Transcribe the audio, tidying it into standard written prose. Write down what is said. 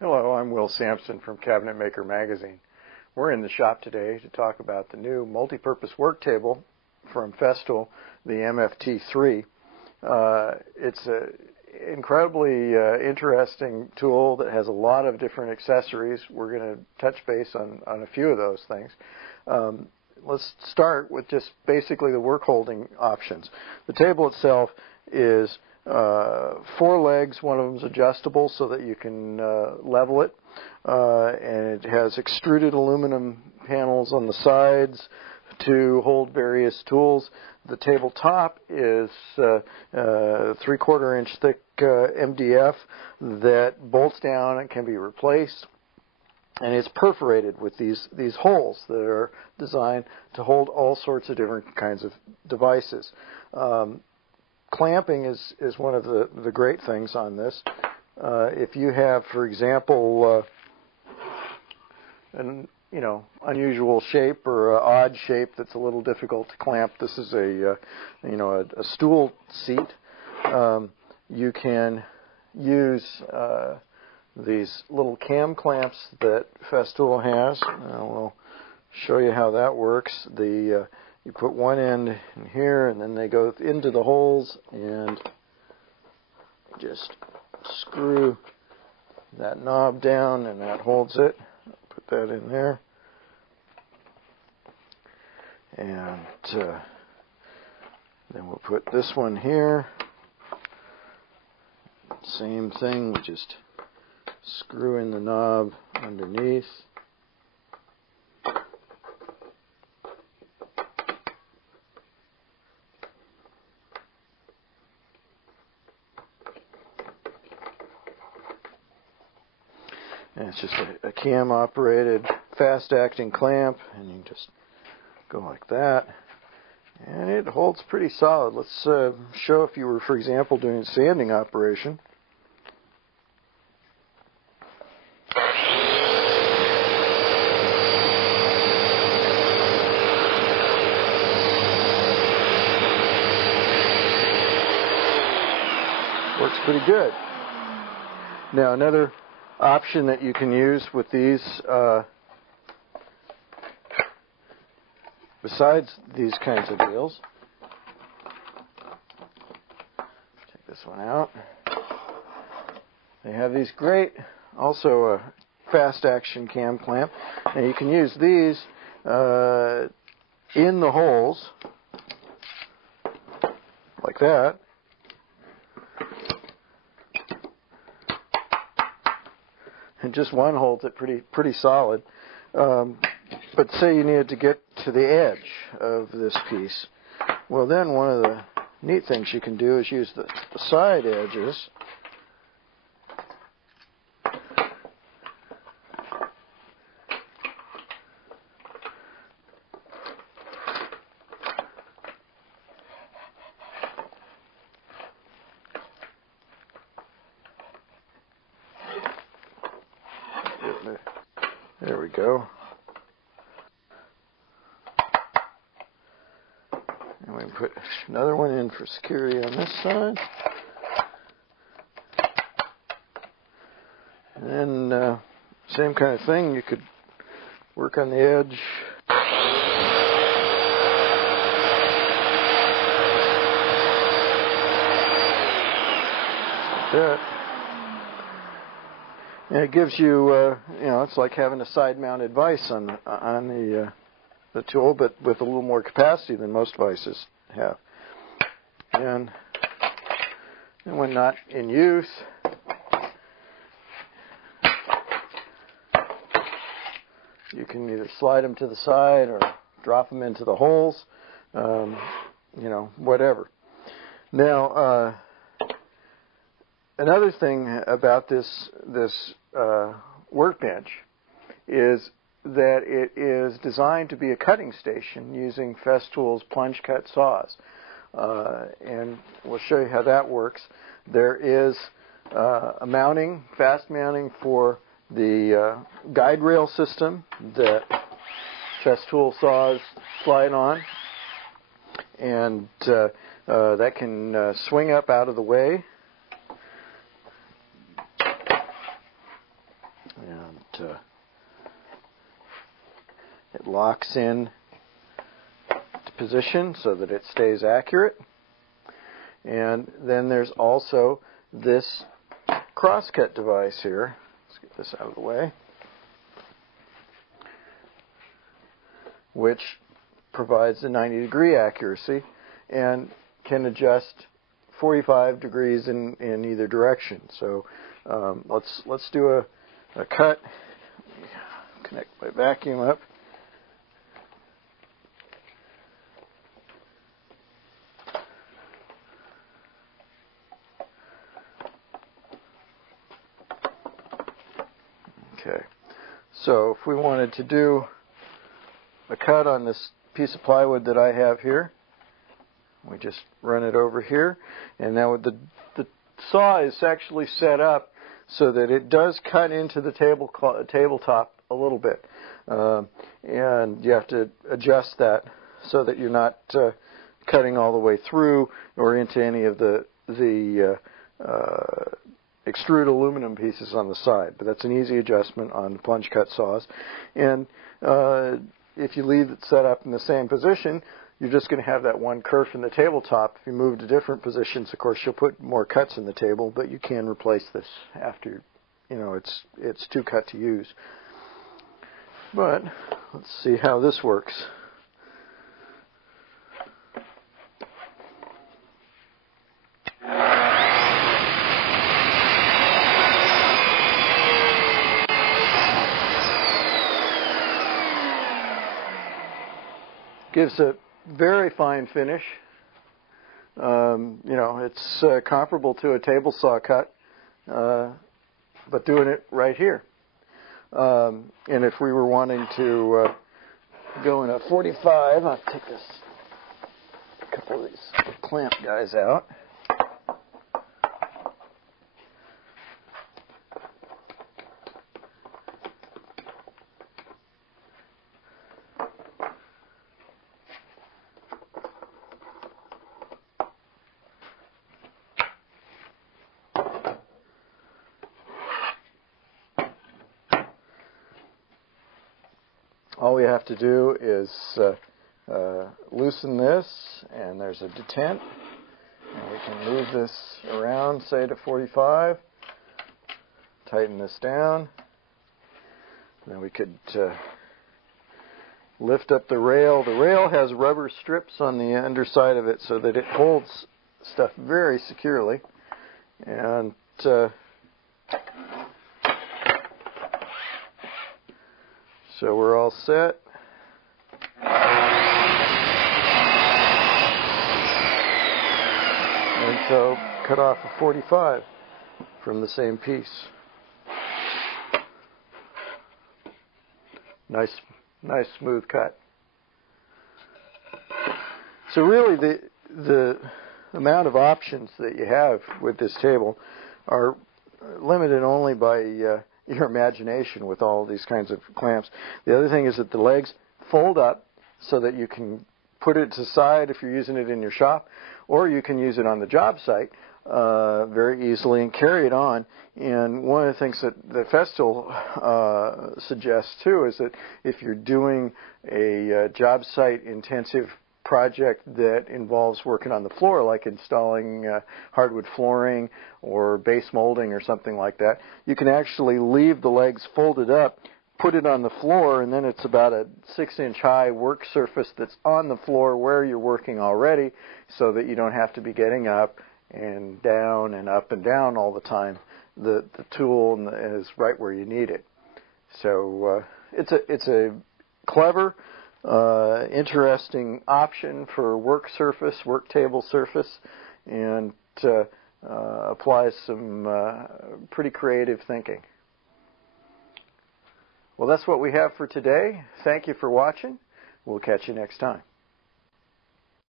Hello, I'm Will Sampson from Cabinet Maker Magazine. We're in the shop today to talk about the new multi-purpose work table from Festool, the MFT3. It's an incredibly interesting tool that has a lot of different accessories. We're going to touch base on a few of those things. Let's start with just basically the work holding options. The table itself is 4 legs. One of them is adjustable so that you can level it, and it has extruded aluminum panels on the sides to hold various tools. The tabletop is 3/4 inch thick MDF that bolts down and can be replaced, and it's perforated with these holes that are designed to hold all sorts of different kinds of devices. Clamping is one of the great things on this. If you have, for example, an unusual shape or an odd shape that's a little difficult to clamp, this is a stool seat. You can use these little cam clamps that Festool has. We'll show you how that works. You put one end in here, and then they go into the holes, and just screw that knob down, and that holds it. Put that in there, and then we'll put this one here. Same thing, we just screw in the knob underneath. And it's just a cam-operated, fast-acting clamp, and you can just go like that. And it holds pretty solid. Let's show if you were, for example, doing a sanding operation. Works pretty good. Now, another option that you can use with these, besides these kinds of deals, take this one out. They have these great, also a fast action cam clamp, and you can use these in the holes like that. And just one holds it pretty solid. But say you needed to get to the edge of this piece. Well, then one of the neat things you can do is use the side edges. There we go. And we put another one in for security on this side. And then same kind of thing, you could work on the edge. Like that. And it gives you, it's like having a side-mounted vise on the tool, but with a little more capacity than most vices have. And when not in use, you can either slide them to the side or drop them into the holes, whatever. Now, another thing about this workbench is that it is designed to be a cutting station using Festool's plunge cut saws. And we'll show you how that works. There is a mounting, fast mounting for the guide rail system that Festool saws slide on. And that can swing up out of the way. and it locks in to position so that it stays accurate. And then there's also this crosscut device here. Let's get this out of the way, which provides a 90-degree accuracy and can adjust 45 degrees in either direction. So let's do a cut. Connect my vacuum up. Okay, so if we wanted to do a cut on this piece of plywood that I have here, we just run it over here, and now the saw is actually set up so that it does cut into the tabletop a little bit, and you have to adjust that so that you're not cutting all the way through or into any of the extrude aluminum pieces on the side. But that's an easy adjustment on the plunge cut saws. And if you leave it set up in the same position, you're just going to have that one kerf in the tabletop. If you move to different positions, of course, you'll put more cuts in the table, but you can replace this after, it's too cut to use. But let's see how this works. Gives a very fine finish. It's comparable to a table saw cut, but doing it right here. And if we were wanting to go in a 45, I'll take a couple of these clamp guys out. All we have to do is loosen this, and there's a detent, and we can move this around, say to 45, tighten this down, then we could lift up the rail. The rail has rubber strips on the underside of it so that it holds stuff very securely, and so we're all set. And so cut off a 45 from the same piece. Nice smooth cut. So really the amount of options that you have with this table are limited only by your imagination with all these kinds of clamps. The other thing is that the legs fold up so that you can put it to the side if you're using it in your shop, or you can use it on the job site very easily and carry it on. And one of the things that Festool suggests too is that if you're doing a job site intensive project that involves working on the floor, like installing hardwood flooring or base molding or something like that, you can actually leave the legs folded up, put it on the floor, and then it's about a 6-inch high work surface that's on the floor where you're working already, so that you don't have to be getting up and down and up and down all the time. The tool is right where you need it. So it's a clever, interesting option for work table surface, and applies some pretty creative thinking. Well, that's what we have for today. Thank you for watching. We'll catch you next time.